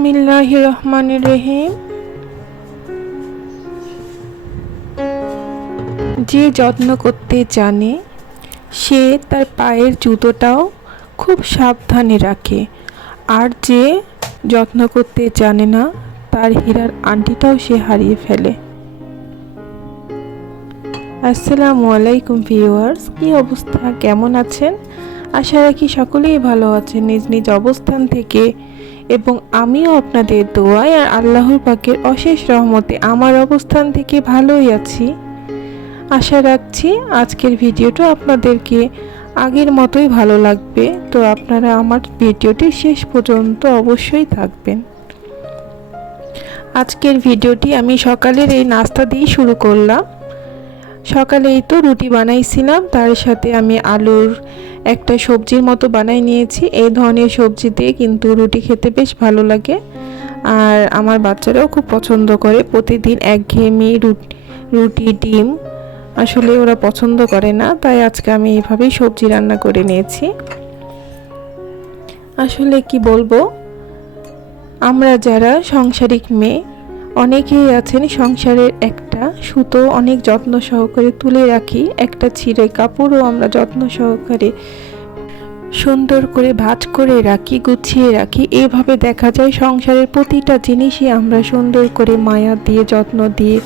বিসমিল্লাহির রহমানির রহিম। যে যত্ন করতে জানে সে তার পায়ের জুতোটাও খুব সাবধানে রাখে, আর যে যত্ন করতে জানে না তার হীরার আংটিটাও সে হারিয়ে ফেলে। আসসালামু আলাইকুম ভিউয়ার্স, কি অবস্থা, কেমন আছেন? আশা রাখি সকলেই ভালো আছেন নিজ নিজ অবস্থান থেকে, এবং আমিও আপনাদের দোয়ায় আর আল্লাহর পাকের অশেষ রহমতে আমার অবস্থান থেকে ভালোই আছি। আশা রাখছি আজকের ভিডিওটা আপনাদেরকে আগের মতোই ভালো লাগবে, তো আপনারা আমার ভিডিওটি শেষ পর্যন্ত অবশ্যই থাকবেন। আজকের ভিডিওটি আমি সকালের এই নাস্তা দিয়ে শুরু করলাম। সকালেই তো রুটি বানাইছিলাম, তার সাথে আমি আলুর একটা সবজির মতো বানাই নিয়েছি। এই ধরনের সবজি দিয়ে কিন্তু রুটি খেতে বেশ ভালো লাগে, আর আমার বাচ্চারাও খুব পছন্দ করে। প্রতিদিন একঘেয়েমি রুটি ডিম আসলে ওরা পছন্দ করে না, তাই আজকে আমি এইভাবেই সবজি রান্না করে নিয়েছি। আসলে কি বলবো, আমরা যারা সাংসারিক মেয়ে অনেকেই আছেন সংসারের একটা সুতো অনেক যত্ন সহকারে তুলে রাখি, একটা ছিঁড়ে কাপড়ও আমরা যত্ন সহকারে সুন্দর করে ভাঁজ করে রাখি, গুছিয়ে রাখি। এইভাবে দেখা যায় সংসারের প্রতিটা জিনিসই আমরা সুন্দর করে মায়া দিয়ে যত্ন দিয়ে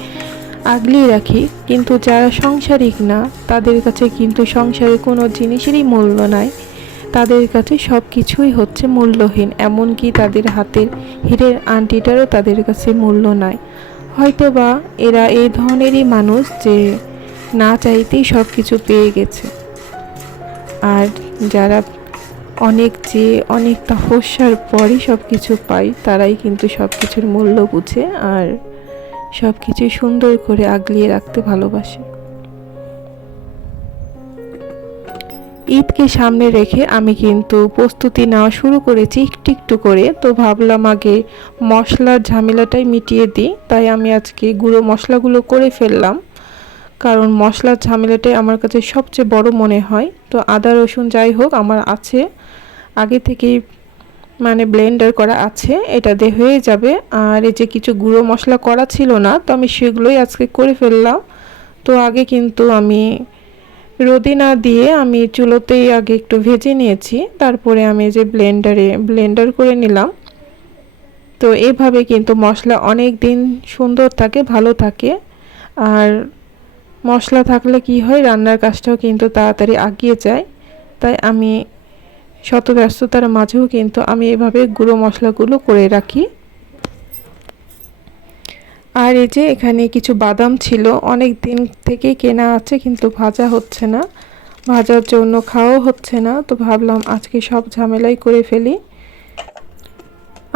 আগলিয়ে রাখি, কিন্তু যারা সাংসারিক না তাদের কাছে কিন্তু সংসারের কোনো জিনিসেরই মূল্য নাই। তাদের কাছে সব কিছুই হচ্ছে মূল্যহীন, এমনকি তাদের হাতের হীরের আংটিটারও তাদের কাছে মূল্য নাই। হয়তো বা এরা এই ধরনেরই মানুষ যে না চাইতেই সব কিছু পেয়ে গেছে, আর যারা অনেক তপস্যার পরই সব কিছু পায় তারাই কিন্তু সব কিছুর মূল্য বুঝে আর সব কিছু সুন্দর করে আগলিয়ে রাখতে ভালোবাসে। ঈদকে সামনে রেখে আমি কিন্তু প্রস্তুতি নেওয়া শুরু করেছি একটু একটু করে। তো ভাবলাম আগে মশলার ঝামেলাটাই মিটিয়ে দিই, তাই আমি আজকে গুঁড়ো মশলাগুলো করে ফেললাম, কারণ মশলার ঝামেলাটাই আমার কাছে সবচেয়ে বড় মনে হয়। তো আদা রসুন যাই হোক আমার আছে, আগে থেকেই মানে ব্লেন্ডার করা আছে, এটা দিয়ে হয়ে যাবে। আর এই যে কিছু গুঁড়ো মশলা করা ছিল না, তো আমি সেগুলোই আজকে করে ফেললাম। তো আগে কিন্তু আমি রোদে না দিয়ে আমি চুলোতেই আগে একটু ভেজে নিয়েছি, তারপরে আমি যে ব্লেন্ডার করে নিলাম। তো এভাবে কিন্তু মশলা অনেক দিন সুন্দর থাকে, ভালো থাকে। আর মশলা থাকলে কি হয়, রান্নার কাজটাও কিন্তু তাড়াতাড়ি এগিয়ে যায়। তাই আমি শত ব্যস্ততার মাঝেও কিন্তু আমি এভাবে গুঁড়ো মশলাগুলো করে রাখি। আর এই যে এখানে কিছু বাদাম ছিল, অনেক দিন থেকে কেনা আছে কিন্তু ভাজা হচ্ছে না, ভাজার জন্য খাওয়াও হচ্ছে না। তো ভাবলাম আজকে সব ঝামেলাই করে ফেলি।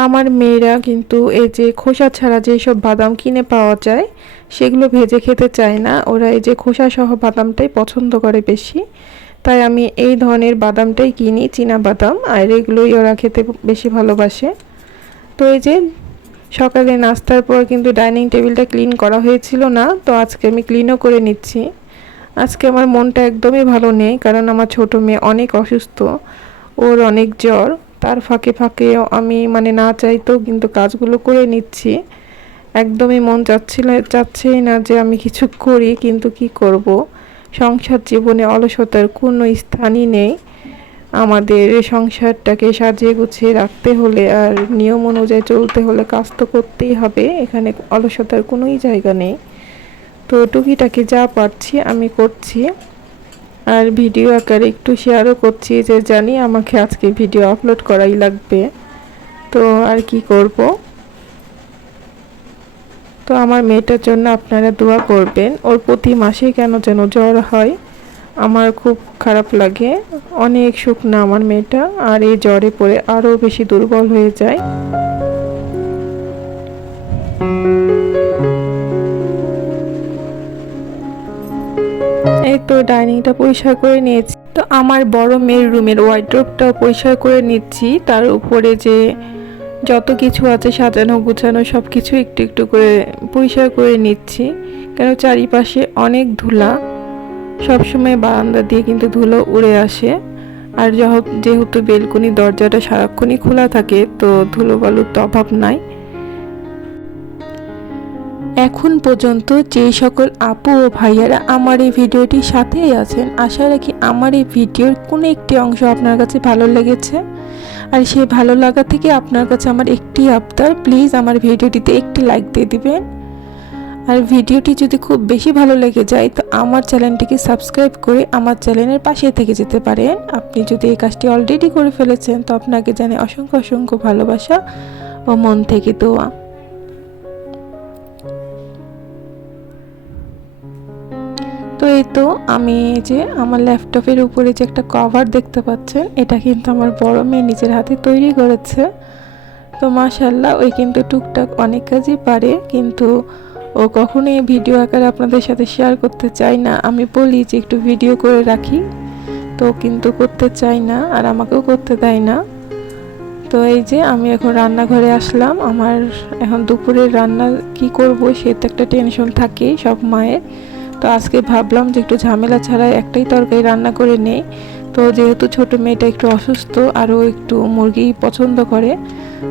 আমার মেয়েরা কিন্তু এই যে খোসা ছাড়া যেসব বাদাম কিনে পাওয়া যায় সেগুলো ভেজে খেতে চায় না, ওরা এই যে খোসা সহ বাদামটাই পছন্দ করে বেশি। তাই আমি এই ধরনের বাদামটাই কিনি, চীনা বাদাম, আর এগুলোই ওরা খেতে বেশি ভালোবাসে। তো এই যে সকালে নাস্তার পর কিন্তু ডাইনিং টেবিলটা ক্লিন করা হয়েছিল না, তো আজকে আমি ক্লিনও করে নিচ্ছি। আজকে আমার মনটা একদমই ভালো নেই, কারণ আমার ছোট মেয়ে অনেক অসুস্থ, ওর অনেক জ্বর। তার ফাঁকে ফাঁকেও আমি মানে না চাইতেও কিন্তু কাজগুলো করে নিচ্ছি। একদমই মন চাচ্ছেই না যে আমি কিছু করি, কিন্তু কি করব, সংসার জীবনে অলসতার কোনো স্থানই নেই। আমাদের সংসারটাকে সাজিয়ে গুছিয়ে রাখতে হলে আর নিয়ম অনুযায়ী চলতে হলে কাজ তো করতেই হবে, এখানে অলসতার কোনোই জায়গা নেই। তো টুকিটাকি যা পারছি আমি করছি, আর ভিডিও আকারে একটু শেয়ারও করছি, যে জানি আমাকে আজকে ভিডিও আপলোড করাই লাগবে, তো আর কি করব। তো আমার মেয়েটার জন্য আপনারা দোয়া করবেন, ওর প্রতি মাসে কেন যেন জ্বর হয়, আমার খুব খারাপ লাগে। অনেক শুকনা আমার মেয়েটা, আর এই জ্বরে পড়ে আরও বেশি দুর্বল হয়ে যায়। এই তো ডাইনিংটা পরিষ্কার করে নিয়েছি। তো আমার বড় মেয়ের রুমের ওয়ার্ড্রোবটাও পরিষ্কার করে নিচ্ছি, তার উপরে যে যত কিছু আছে সাজানো গুছানো সব কিছু একটু একটু করে পরিষ্কার করে নিচ্ছি, কেন চারিপাশে অনেক ধুলা, সবসময় বারান্দা দিয়ে কিন্তু ধুলো উড়ে আসে। আর যেহেতু বেলকনি দরজাটা সারাক্ষণই খোলা থাকে, তো ধুলোবালুর তো অভাব নাই। এখন পর্যন্ত যে সকল আপু ও ভাইয়ারা আমার এই ভিডিওটির সাথেই আছেন, আশা রাখি আমার এই ভিডিওর কোনো একটি অংশ আপনার কাছে ভালো লেগেছে। আর সেই ভালো লাগা থেকে আপনার কাছে আমার একটি আবদার, প্লিজ আমার ভিডিওটিতে একটি লাইক দিয়ে দিবেন। আর ভিডিওটি যদি খুব বেশি ভালো লেগে যায় তো আমার চ্যানেলটিকে সাবস্ক্রাইব করে আমার চ্যানেলের পাশে থেকে যেতে পারেন। আপনি যদি এই কাজটি অলরেডি করে ফেলেছেন তো আপনাকে জানাই অসংখ্য অসংখ্য ভালোবাসা ও মন থেকে দোয়া। তো এই তো আমি যে আমার ল্যাপটপের উপরে যে একটা কভার দেখতে পাচ্ছেন, এটা কিন্তু আমার বড় মেয়ে নিজের হাতে তৈরি করেছে। তো মাশাআল্লাহ, ওই কিন্তু টুকটাক অনেক কাজই পারে, কিন্তু ও কখনোই ভিডিও আকারে আপনাদের সাথে শেয়ার করতে চায় না। আমি বলি যে একটু ভিডিও করে রাখি, তো কিন্তু করতে চায় না আর আমাকেও করতে দেয় না। তো এই যে আমি এখন রান্নাঘরে আসলাম। আমার এখন দুপুরের রান্না কি করব সে তো একটা টেনশন থাকেই সব মায়ের। তো আজকে ভাবলাম যে একটু ঝামেলা ছাড়া একটাই তরকারি রান্না করে নেই। তো যেহেতু ছোট মেয়েটা একটু অসুস্থ আর ও একটু মুরগি পছন্দ করে,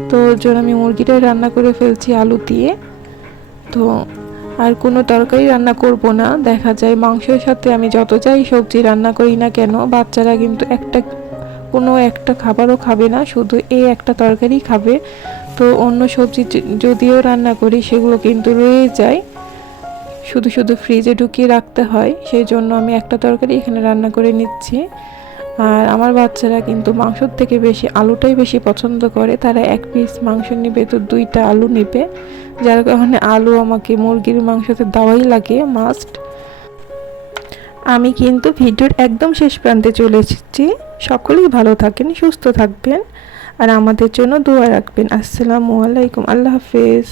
তো ওর জন্য আমি মুরগিটাই রান্না করে ফেলছি আলু দিয়ে। তো আর কোনো তরকারি রান্না করব না। দেখা যায় মাংসের সাথে আমি যত যাই সবজি রান্না করি না কেন, বাচ্চারা কিন্তু কোনো একটা খাবারও খাবে না, শুধু এই একটা তরকারি খাবে। তো অন্য সবজি যদিও রান্না করি সেগুলো কিন্তু রয়ে যায়, শুধু শুধু ফ্রিজে ঢুকিয়ে রাখতে হয়। সেই জন্য আমি একটা তরকারি এখানে রান্না করে নিচ্ছি। আর আমার বাচ্চারা কিন্তু মাংসর থেকে বেশি আলুটাই বেশি পছন্দ করে। তারা এক পিস মাংস নেবে তো 2টা আলু নেবে, যার কারণে আলু আমাকে মুরগির মাংসতে দেওয়াই লাগে মাস্ট। আমি কিন্তু ভিডিওর একদম শেষ প্রান্তে চলে এসেছি। সকলেই ভালো থাকেন, সুস্থ থাকবেন আর আমাদের জন্য দোয়া রাখবেন। আসসালামু আলাইকুম, আল্লাহ হাফেজ।